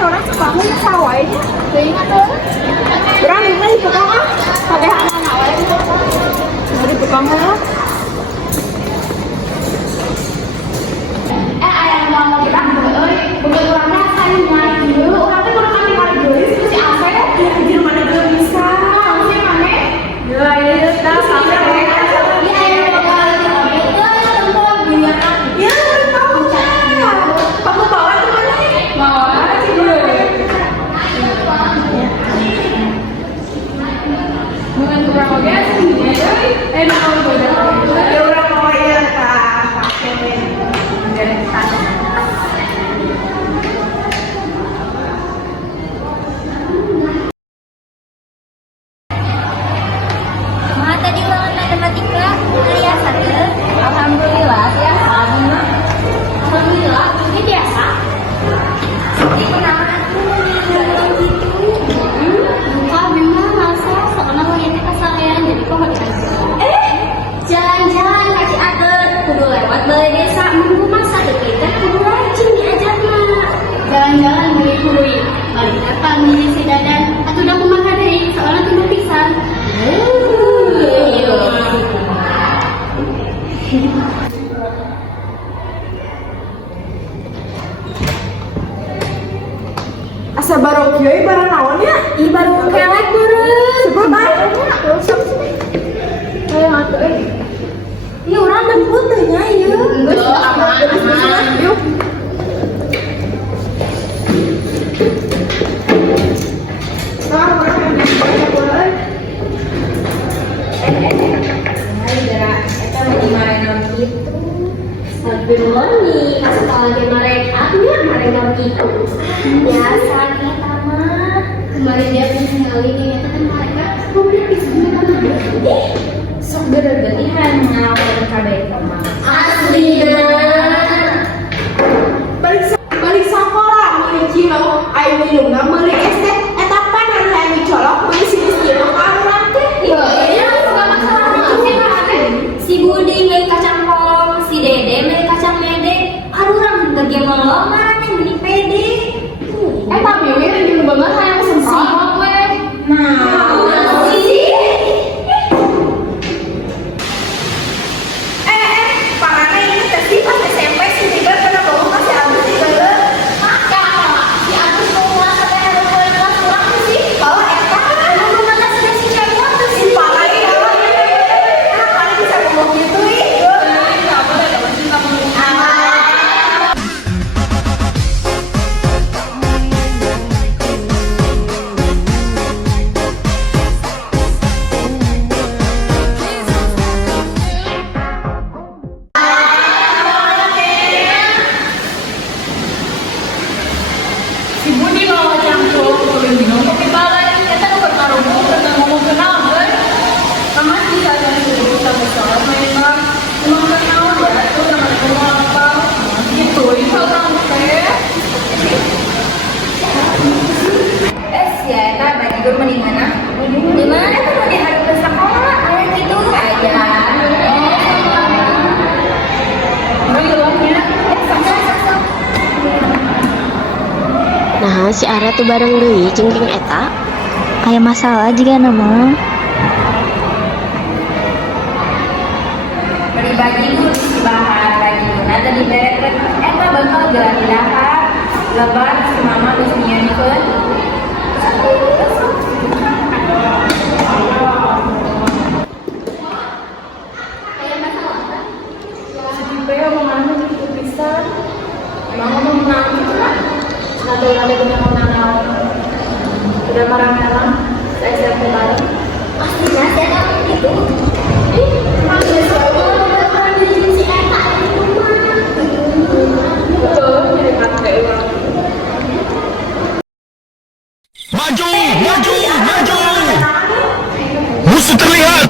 Orang sebangun sawah ini, ingat tuh. Berang ini di tukang ah, pakai anak-anak lain. Di tukang lah. Ayah mau kita bukan orangnya saya main dulu. Orang tuh orang mati main dulu. Itu si apa ya? Di rumah dia bisa. Si mana? Ya, dah sampai mereka. Ya, ayah bakal itu tempat biar. Ya, kamu kamu bawa tuh mana? Bawa. Bukan kurang oke sih, enak kalau ada orang mau ya pakai menjadi satu. Ma tadi ulangan matematika kuliah satu. Alhamdulillah ya. Alhamdulillah ini biasa. Jadi kenalan aku bilang gitu. Bukan memang masa soalnya wanita kesarean jadi kok harus jalan-jalan kasih atur kudu lewat balai desa menunggu masa kita kudu rajin diajar mak. Jalan-jalan beli balik datang milih si dadan atau udah makan deh soalnya tunggu pisan. Asa baru kieu barang naon ya? Ih baru kelek beureum. Sebut bae. Ayo atuh euy. Ieu urang lembut teh nya ieu. Geus aman. Yuk. Astagfirullah nih, kasih tau lagi mereka gitu. Biasa kita mah. Kemarin dia pengen nih, kata mereka mau beli pisang mereka mah. Sok geureuh-geurihan ngalawan kabeh mah. Aslina. Balik sekolah meuli cilok, aya minumna meuli es teh. Eta pan anu hayang dicolok meuli sinis cilok ka urang teh. Iya, enggak masalah sih kan. Si Budi beli kacang pol, si Dede beli kacang mede. Aduh orang lagi melomar yang beli pede. Tapi wir jeung banget hayang pesen cilok we. Parana ini teh si pas SMP si Tiga pernah bawa ka si Agus di geuleuh. Maka si Agus mau sampai harus kelas kurang sih. Oh, eta Lu mana sudah si cewek tuh si Palai ya. Kali bisa ngomong gitu ih. Si Budi mau campur kulit minum kopi balai, kita nu berkarungmu pernah ngomong kenal kan? Kamu bisa jadi dulu sama soal memang kenal ya itu nama kenal apa? Gitu itu orang teh. ya eta bajigur mendingan ah. Di mana tuh mau dihadap ke sekolah? Aya gitu aja. Nah, si Ara tuh bareng deui jeung eta. Aya masalah juga nama. Beli bajigur di bahan bajigur nanti diberet eta bakal gelar di dahar. Lebar si mama geus nyianikeun. Saya mau ngomong gitu pisan. Emang ngomong menang gitu kan? Nanti ada punya menang. Udah marah-marah. Saya siap kembali. Pastinya saya tahu gitu. Emang dia selalu Orang jadi si Eta di rumah. betul jadi pakai uang. Maju, maju, maju. Musuh terlihat.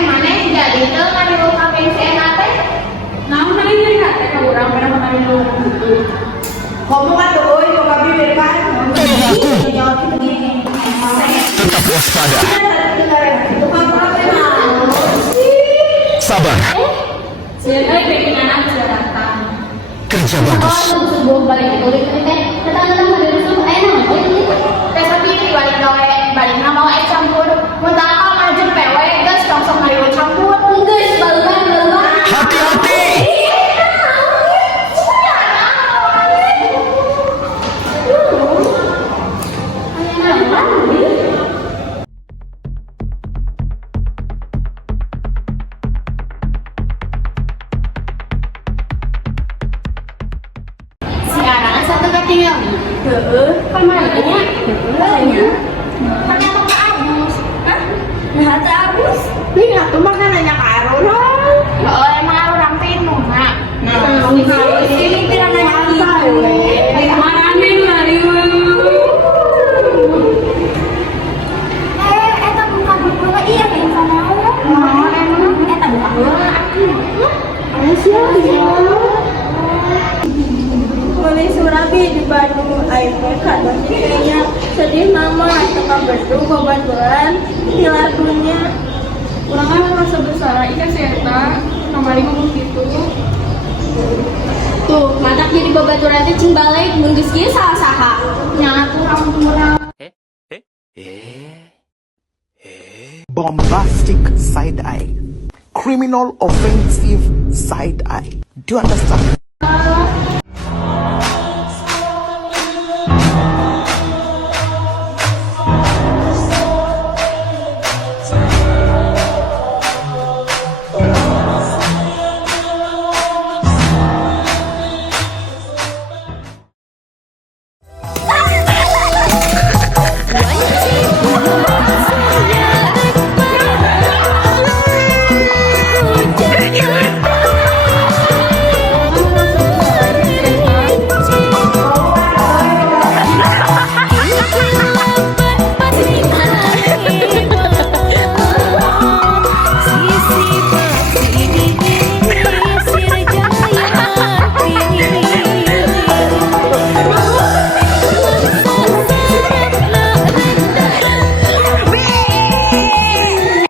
Mana jadi tuh kan di rumah pensi enak teh. Ngomong kan tuh, oi, buka bibir kan. Jawab itu gini. Tetap waspada. Tukang protes. Sabar. Siapa yang bikin anak sudah datang? Kerja bagus. Sebelum balik ke kulit teh, tetangga dari rumah enak. Tes tapi balik gawe, balik nama wae campur. Mun tak apa maju pewe, geus langsung mari campur. Guys, baluran. Hati-hati. Si Arangan satu ketinggalan. Pamannya. Pakai apa abus? Hah? Nah, tak abus. Ini tuh makanannya ke orang. Oh, emang orang tinu, Nak. Nah, ini tidak nanya tahu. Marahin lari. Eta buka bola iya kayak sama orang. Nah, emang eta buka bola aku. Mami Surabi di Bandung akhirnya kadang kayaknya sedih mama tukang berdua kebetulan di lagunya Orang kan merasa bersalah, iya sih Eta. Kemarin ngomong gitu. Tuh, mantap jadi babaturan teh cing balik mun geus kieu saha-saha. Nyatu orang. Bombastic side eye, criminal offensive side eye. Do you understand?